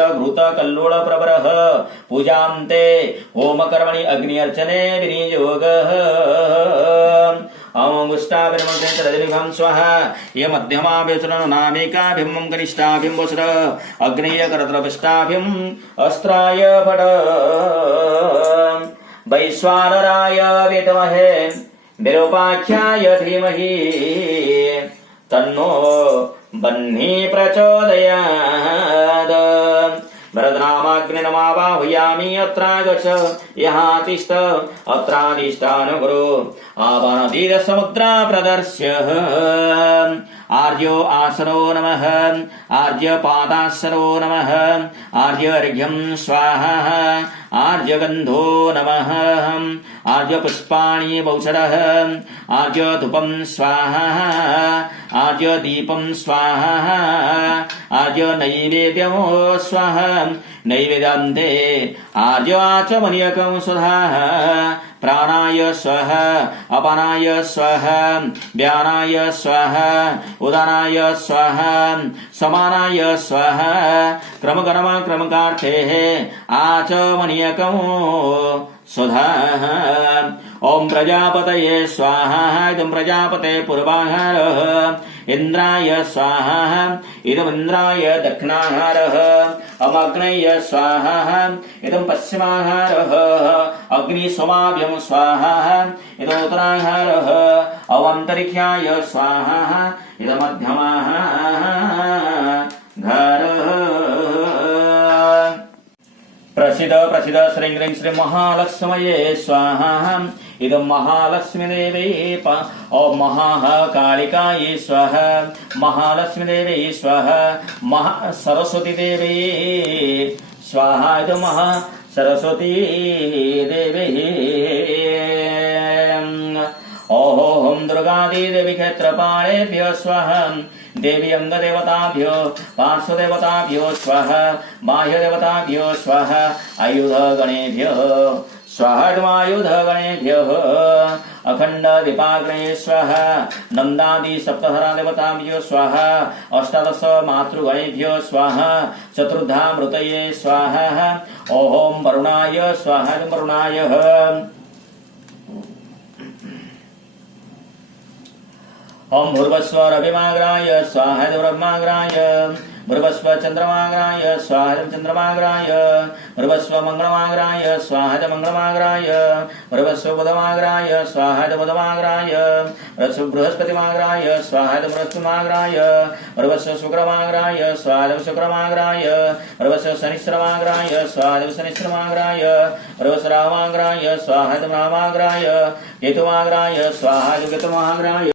पवित्र घृत कल्लोळ प्रवरः पूजान्ते होम कर्मणि अग्नि अर्चने विनियोगः अमुष्टाभिर्मं स्वाहा ये मध्यमाभिसरण नामिकाभिं कनिष्ठाभिं वस्र अग्नेय करद्रविष्टाभिं अस्त्राय फट वैश्वानराय विद्महे विरूपाख्याय धीमहि तन्नो बह्नी प्रचोदयात् भरतनामाग्निनमावाहयामि अत्रागच्छ यहाँ तिष्ठ अत्राधिष्ठानगुरु आवनतीरसमुद्रा प्रदर्श्य आर्यो आसनो नमः आर्यपादासनो नमः आर्यर्घ्यं स्वाहा आर्यगन्धो नमः आर्यपुष्पाणि वौषधः आर्यधूपं स्वाहा आर्यदीपं स्वाहा आर्यनैवेद्यं स्वाहा नैवेद्यान्ते आर्याचमनीयकं सुधाः प्राणाय स्वाहा अपानाय स्वाहा व्यानाय स्वाहा उदानाय स्वाहा समानाय स्वाहा क्रमकार्थेः आचमनीयकं सुधाः ओम प्रजापतये स्वाहा इदं प्रजापते पूर्वाहारः इंद्राय स्वाहा इदमिन्द्राय दक्षिणाहारः अमग्नय स्वाहा इदं पश्चिमाहारः अग्निसोमाभ्यं स्वाहा इदमुत्तराहारः अवन्तरिक्षाय स्वाहा इदमध्यमाहारः प्रसिद्ध प्रसिद्ध श्रीं ह्रीं श्री महालक्ष्मये स्वाहा इदं महालक्ष्मी देवी ओम महाकालिकायै स्वाहा महालक्ष्मी देवी स्वाहा महासरस्वती देवी स्वाहा इदं महासरस्वती देवी ओम दुर्गादी देवी क्षेत्रपाणेभ्यो स्वाहा देवी अंगदेवताभ्यो पार्श्वदेवताभ्यो स्वाहा बाह्यदेवताभ्यो स्वाहा आयुधगणेभ्यो स्वाहायुधगणेभ्यो अखंड दीपाग्ने स्वाहा नंदादि सप्तहरा देवताभ्यो स्वाहा अष्टादश मातृगणेभ्यो स्वाहा चतुर्धामृतये स्वाहा ओम वरुणाय स्वाहा वरुणाय ओम भूर्भस्व रविमाग्राय स्वाहा ब्रह्माग्राय भूर्भस्व चंद्रमाग्राय स्वाहा चंद्रमाग्राय भूर्भस्व मंगलमाग्राय स्वाहा मंगलमाग्राय भूर्भस्व बुधमाग्राय स्वाहा बुधमाग्राय भूर्भस्व बृहस्पतिमाग्राय स्वाहा बृहस्पतिमाग्राय भूर्भस्व शुक्रमाग्राय स्वाहा शुक्रमाग्राय भूर्भस्व शनिश्चरमाग्राय स्वाहा शनिश्चरमाग्राय भूर्भस्व रामाग्राय स्वाहा रामाग्राय केतुमाग्राय स्वाहा केतुमाग्राय